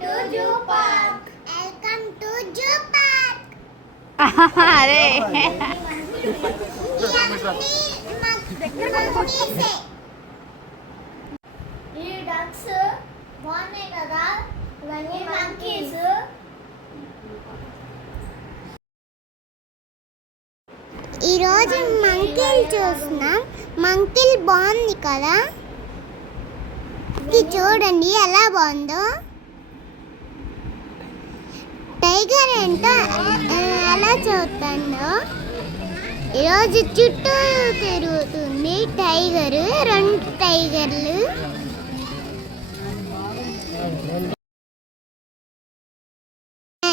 to Zoo Park. Welcome to Zoo Park. అరే ఈ ducks బాగున్నాయి కదా, ఇవన్నీ మంకీస్. ఈరోజు మంకీలు చూస్తున్నాం. మంకీలు బాగుంది కదా, ఇది చూడండి ఎలా బాగుందో. టైగర్ ఏంటో ఎలా చూస్తుందో. ఈరోజు చుట్టూ తిరుగుతుంది టైగర్, 2 టైగర్లు.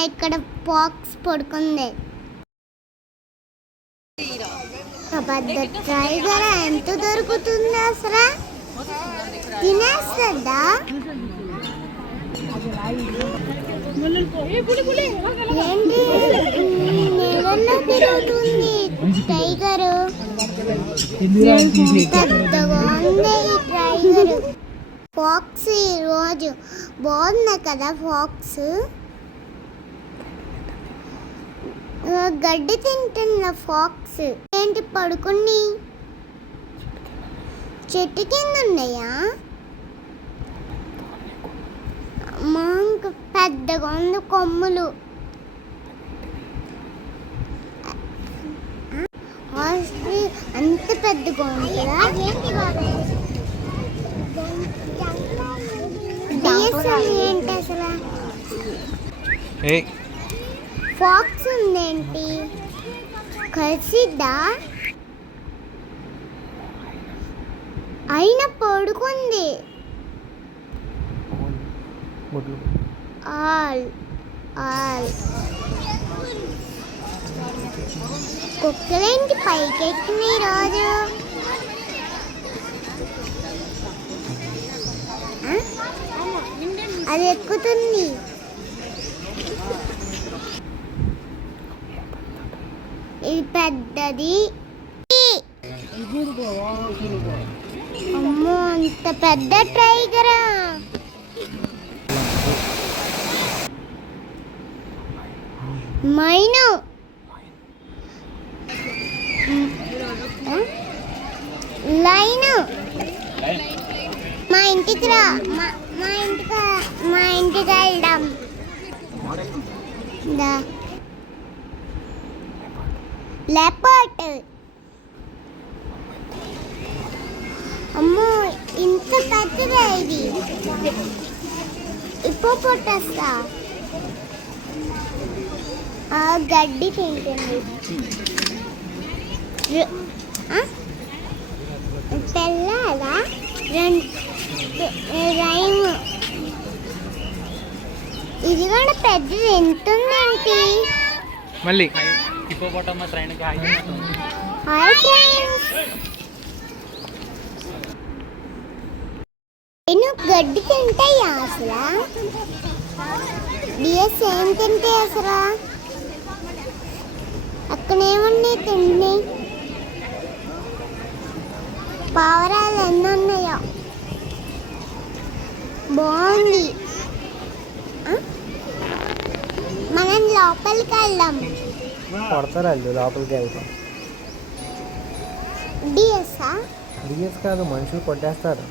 ఇక్కడ ఫాక్స్ పడుకుంది. పెద్ద టైగర్ ఎంత దొరుకుతుంది అసలు? తినేస్తుందా? ఏంటి నీళ్ళల్లో తిరుగుతుంది టైగర్. పెద్దగా ఉంది ఈ టైగర్. ఫాక్స్ ఈరోజు బాగుంది కదా. ఫాక్స్ గడ్డి తింటున్న ఫాక్స్ ఏంటి పడుకుని చెట్టు కింద ఉన్నాయా? మాంక్ పెద్దగా ఉంది కొమ్ములు. అంత పెద్దగా ఉంటుందా? ఏంటి అసలు? ఫాక్స్ ఉందేంటి? కలిసిద్దా? అయినా పడుకుంది. కుక్కలేంటి పైకెక్కినాయి రోజు? అది ఎక్కుతుంది. ఇది పెద్దది. అమ్మో, అంత పెద్ద టైగరా? మైను లైను మా ఇంటికి రా. మా ఇంటికి వెళ్దాం. లెపర్డ్. అమ్మో, ఇంత పెద్దదా ఇది? హిప్పోపోటమస్. గడ్డి తింటుంది. తెల్లదా రైమ్. ఇది కూడా పెద్దది. ఎంత ఉందేంటి? మళ్ళీ హిప్పోపోటమస్ రైన్ కి హాయ్ ఫ్రెండ్స్. నేను గడ్డి తింటాయా అసలు? డిఎస్ ఏం తింటాయి అసలు? అక్కడ ఏమన్నా తిండి పావురాలు ఎన్ని ఉన్నాయో. బాగుంది. మనం లోపలికి వెళ్దాం. కొడతారండి లోపలికి వెళ్తాం. డిఎస్ కాదు, మనుషులు కొట్టేస్తారు.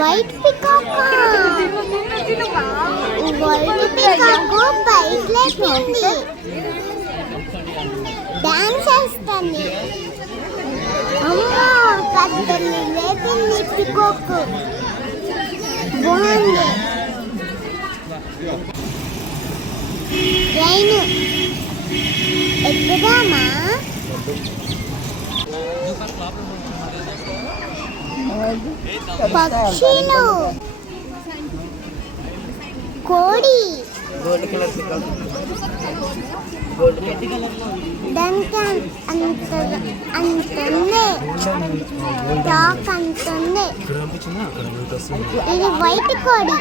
White peacock. వైట్ పికాక్ బైక్ లేపింది, డాన్స్ చేస్తుంది. అమ్మో, పెద్దలు లేపింది పికాక్. బాగుంది. ట్రైన్ ఎక్కుదామా? పక్షులు, కోడి, దానికి అంతుంది టాక్ అంతుంది. ఇది వైట్ కోడి.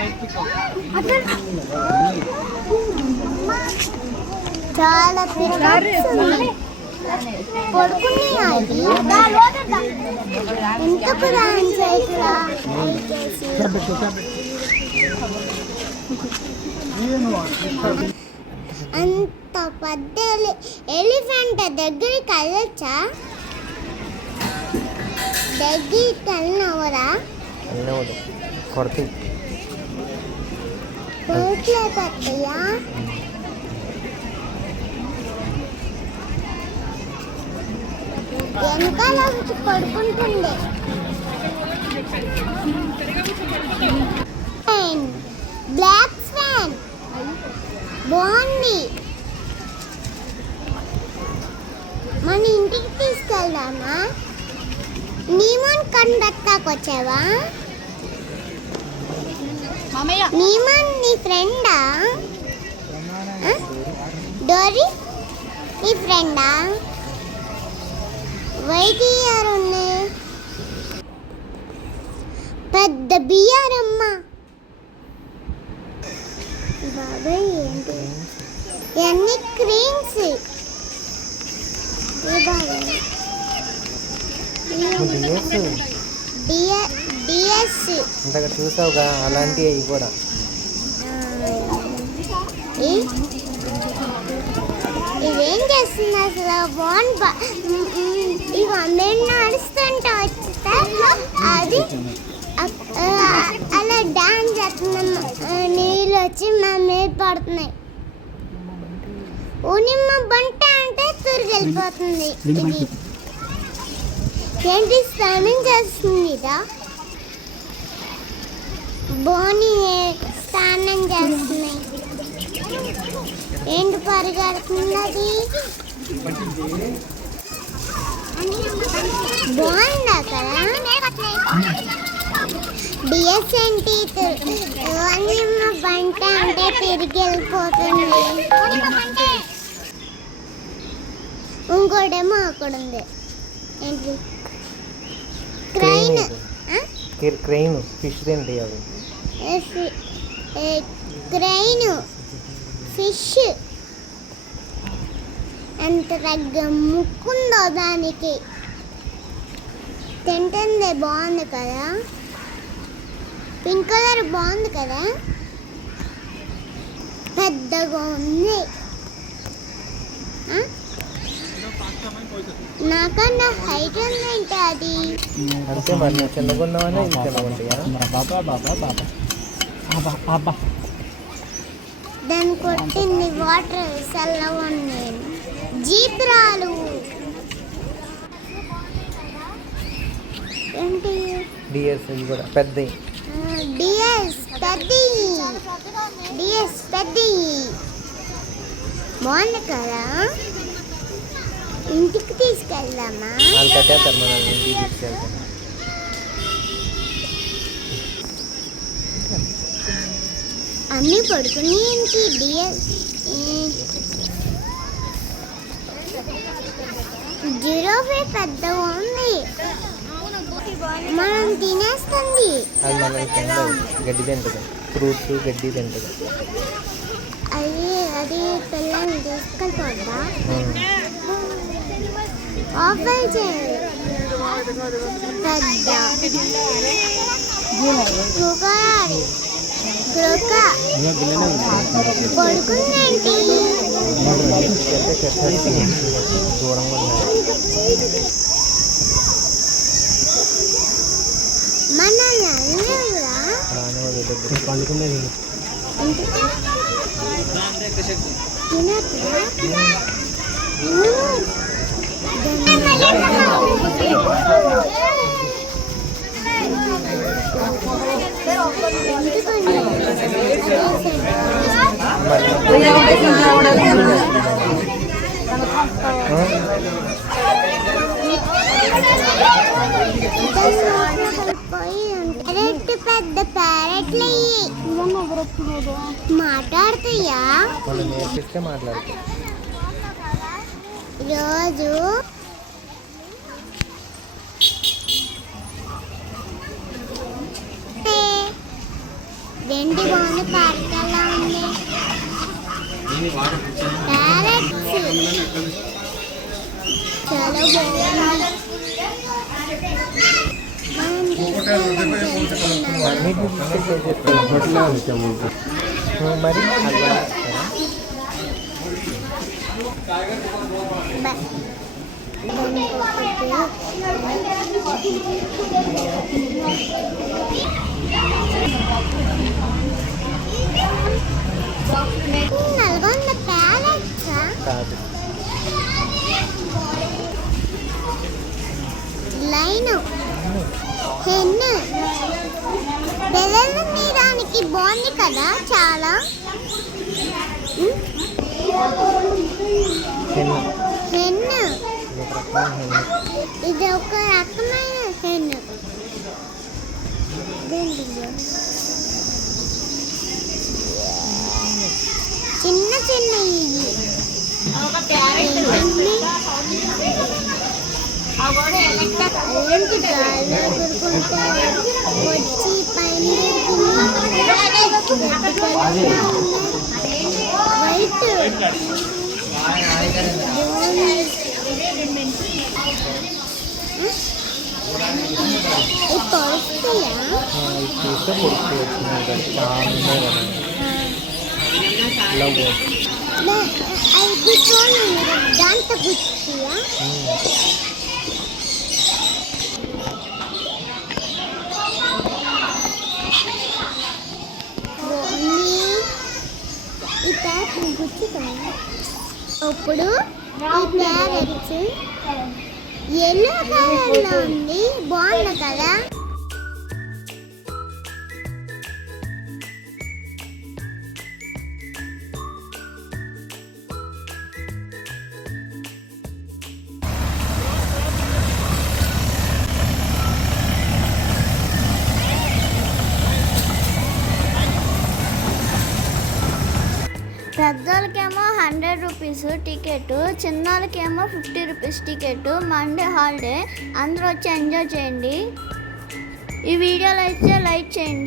చాలా పికాక్స్ ఉన్నాయి. పడుకున్నాయి. ఎందుకు డాన్స్ చేయట్లా? అంత పెద్ద ఎలిఫెంట్ దగ్గరికి వెళ్ళొచ్చా? దగ్గరికి వెళ్ళినవరా? వెళ్ళవదు, కొడతాయి. కోట్లే పట్టయా? వెనకాల వచ్చి పడుకుంటుండే. బ్లాక్ స్వాన్ బాగుంది. మన ఇంటికి తీసుకెళ్దామా? నీమోన్ కనిపెట్టాకు వచ్చావా? నీమోన్ నీ ఫ్రెండా? డోరీ నీ ఫ్రెండా? వైట్ ఇయర్ ఉన్నాయి, పెద్ద బియ్యారమ్మ. బాబాయ్ ఏంటి ఇవన్నీ క్రీమ్స్? డిఎస్ ఇంతగా చూసావుగా, అలాంటివి అవి కూడా. ఇదేం చేస్తుంది అసలు? ఇవన్నీ నడుస్తుంటే వచ్చితే అది అలా డాన్స్ చేస్తుంది. నీళ్ళు వచ్చి మా మీద పడుతున్నాయి. ఉనిమ్మ బంట అంటే తిరిగి వెళ్ళిపోతుంది. ఇది ఏంటి స్నానం చేస్తుంది? ఇదా బోని స్నానం చేస్తున్నాయి. ఏంటి పరిగెడుతున్నది? బాగుందా కదా? డిఎస్ ఏంటి బంట అంటే తిరిగి వెళ్ళిపోతుంది. ఇంకోటేమో అక్కడ ఉంది. ఏంటి? క్రైన్. క్రెయిన్ ఫిష్ తింటాయి అవి. Crane fish. ఎంత తగ్గ ముక్కుందో దానికి. తింటుంది. బాగుంది కదా? పింక్ కలర్ బాగుంది కదా? పెద్దగా ఉంది. నాకన్నా హైట్ ఉందంటే అది అంతే మరి. చిన్నగా ఉన్నామని దాన్ని కొట్టింది. వాటర్ చల్లగా ఉన్నాయి. జీబ్రాలు ఏంటి? డిఎస్ ఇవి కూడా పెద్దవి. డిఎస్ పెద్ద. డిఎస్ పెద్ద బాగుంది కదా? ఇంటికి తీసుకెళ్దామా? వాళ్ళు కట్టేస్తారు మనల్ని ఇంటికి తీసుకెళ్తాం. అన్నీ పడుకుని ఏంటి? డిఎస్ జిరాఫీ పెద్దగా ఉంది. మనం తినేస్తుంది. అది మనల్ని తినదు, గడ్డి తింటుంది. ఫ్రూట్స్ గడ్డి తింటుంది. అది పిల్లల్ని తీసుకెళ్ళిపోద్దా? ఆఫర్ చేయాలి. పెద్ద కుకారి పడుకుందేంటి? దూరంగా ఉన్నాయి. మన నల్లరా పండుకునేది పెద్ద ప్యారెట్లు మాట్లాడుతాయా? మనం నేర్పిస్తే మాట్లాడుతాయి. రోజు వెండి బాగుంది. ప్యారెట్ ఎలా ఉంది? ప్యారెట్స్ చాలా బాగుంది. మనం అన్నిటిని మరి హల్వా నల్గొండ ప్యాలెట్సా కాదు. లైను హెన్ను బెలూన్ మీదానికి బాగుంది కదా చాలా. హెన్ను హెన్ను ఒక రకమైన హెన్ను. ఇది ఒక రకమైన హెన్ను. ఇదేంటిది? చిన్న చిన్న ఇవి ఏంటి గాల్లో ఎగురుకుంటే వచ్చి పైన వైట్ ఇది పొడుస్తాయా? ఇది చూస్తే పొడుస్తూ వచ్చింది చాలా లవ్. అవి కూర్చొని దాంతో కూర్చుయా? ఈ ప్యాక్ గుచ్చుతాను. ఇప్పుడు ఈ ప్యారెట్స్ ఎల్లో కలర్లో ఉంది, బాగుంది కదా. పెద్దోళ్ళకేమో 100 రూపీస్ టికెట్, చిన్నోళ్ళకేమో 50 రూపీస్ టికెట్. మండే హాలిడే, అందరూ వచ్చి ఎంజాయ్ చేయండి. ఈ వీడియోలో అయితే లైక్ చేయండి.